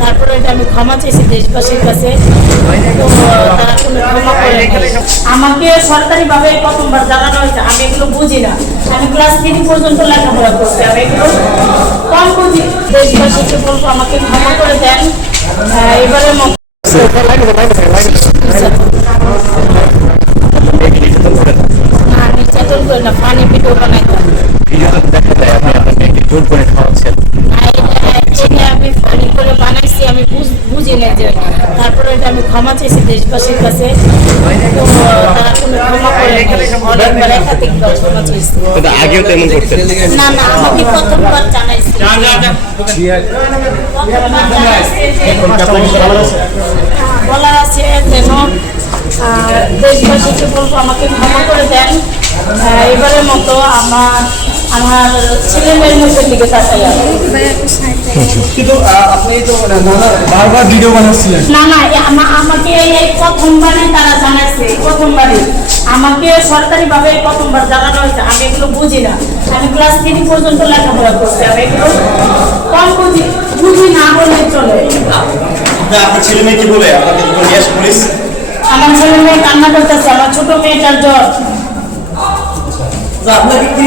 তারপরে আমি ক্ষমা চেয়েছি দেশবাসীর কাছে। তো ক্ষমা আমাকে সরকারিভাবে প্রথমবার জানানো হয়েছে, আমি এগুলো বুঝি না। আমি ক্লাস থ্রি পর্যন্ত লেখাপড়া করছি, আমি এগুলো কম বুঝি। দেশবাসীকে বলব, আমাকে ক্ষমা করে দেন। এবারে না নির্যাতন করে না, পানি বানাইতাম ভিডিওতে দেখা যায়, আপনি জোর করে বুঝ- বুঝি যে তারপরে এটা আমি ক্ষমা চেয়েছি দেশবাসীর কাছে তো তারা কোনো ক্ষমা করে অনেকবার একাধিকবার ক্ষমা চেয়েছি। আগেও তো এমন না না আমাকে প্রথমবার জানাইছি। প্রথমবার বলার আছে যেন দেশবাসীকে বলব আমাকে ক্ষমা করে দেন। এবারের মতো আমার আমার ছেলে কিন্তু আপনি তো মানে বারবার ভিডিও বানাচ্ছিলেন। না না আমাকে এই প্রথমবারই তারা জানাইছে প্রথমবারই আমাকে সরকারিভাবে প্রথমবার জানানো হয়েছে আমি এগুলো বুঝি না। আমি ক্লাস থ্রি পর্যন্ত লেখাপড়া করছি আমি এগুলো কম বুঝি বুঝি না বলে চলে। আপনার ছেলে মেয়ে কি বলে? আপনাকে কি বলে yes, পুলিশ আমার ছেলে মেয়ে কান্না করতেছে আমার ছোট মেয়েটার জ্বর। আপনাকে কি